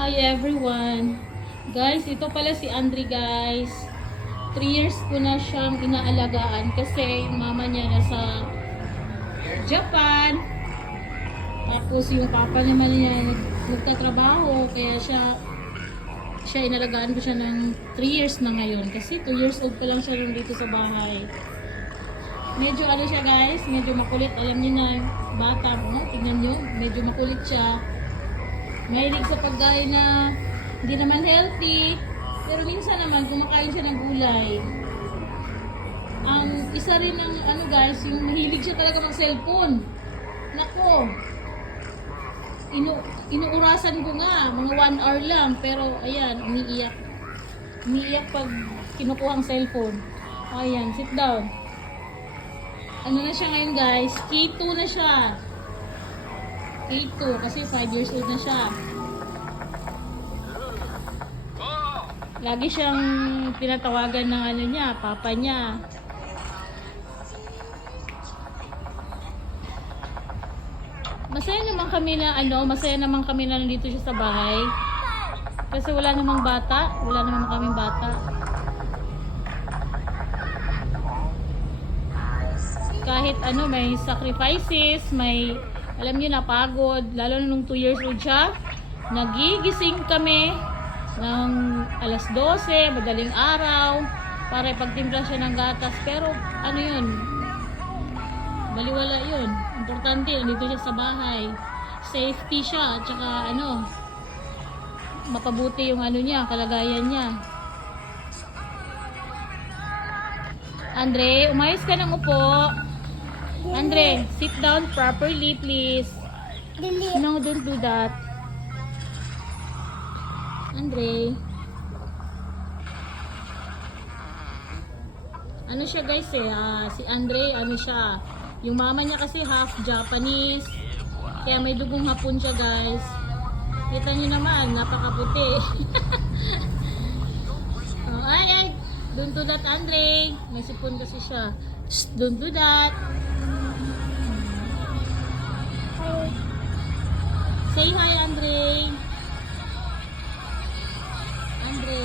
Hi everyone! Guys, ito pala si Andre guys. 3 years ko na siyang inaalagaan kasi yung mama niya nasa Japan. Tapos yung papa naman niya nagtatrabaho kaya siya inalagaan ko siya ng 3 years na ngayon kasi 2 years old pa lang siya dito sa bahay. Medyo ano siya guys, medyo makulit. Alam niyo na, bata mo, tingnan niyo, medyo makulit siya. Mahilig sa pagkain na hindi naman healthy, pero minsan naman kumakain siya ng gulay. Ang isa rin ng ano guys, yung mahilig siya talaga ng cellphone. Nako, inuurasan ko nga, mga 1 hour lang, pero ayan, umiiyak. Umiiyak pag kinukuha ang cellphone. Ayan, sit down. Ano na siya ngayon guys, K2 na siya. K2 kasi 5 years old na siya. Lagi siyang pinatawagan ng ano niya, papa niya. Masaya naman kami na masaya naman kami na nandito siya sa bahay. Kasi wala namang kaming bata. Kahit may sacrifices, alam niyo, napagod, lalo na nung 2 years old siya, nagigising kami ng alas 12, madaling araw, para ipagtimpla siya ng gatas. Pero yun, baliwala yun. Importante, nandito siya sa bahay. Safety siya, at saka mapabuti yung niya, kalagayan niya. Andre, umayos ka ng upo. Andre, sit down properly, please. No, don't do that. Andre. Ano siya guys si Andre, siya. Yung mama niya kasi half Japanese. Kaya may dugong Hapon siya guys. Kita niyo naman, napakaputi. Oh, ay, don't do that Andre. May sipon kasi siya. Shh, don't do that. Say hi, Andre. Andre.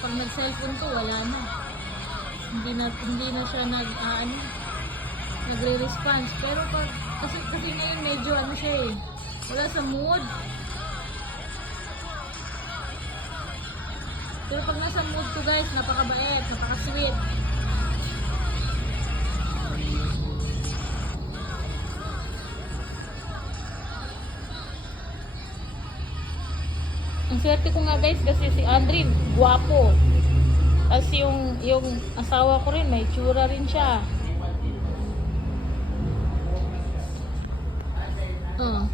Pag nag-cellphone to, wala na. Hindi na siya nagre-response. Pero kasi ngayon medyo siya wala sa mood. Pero pag nasa mood to guys, napakabait, napaka-sweet. Ang swerte ko nga guys kasi si Andre, guwapo. Kasi yung asawa ko rin, may tsura rin siya. Oh.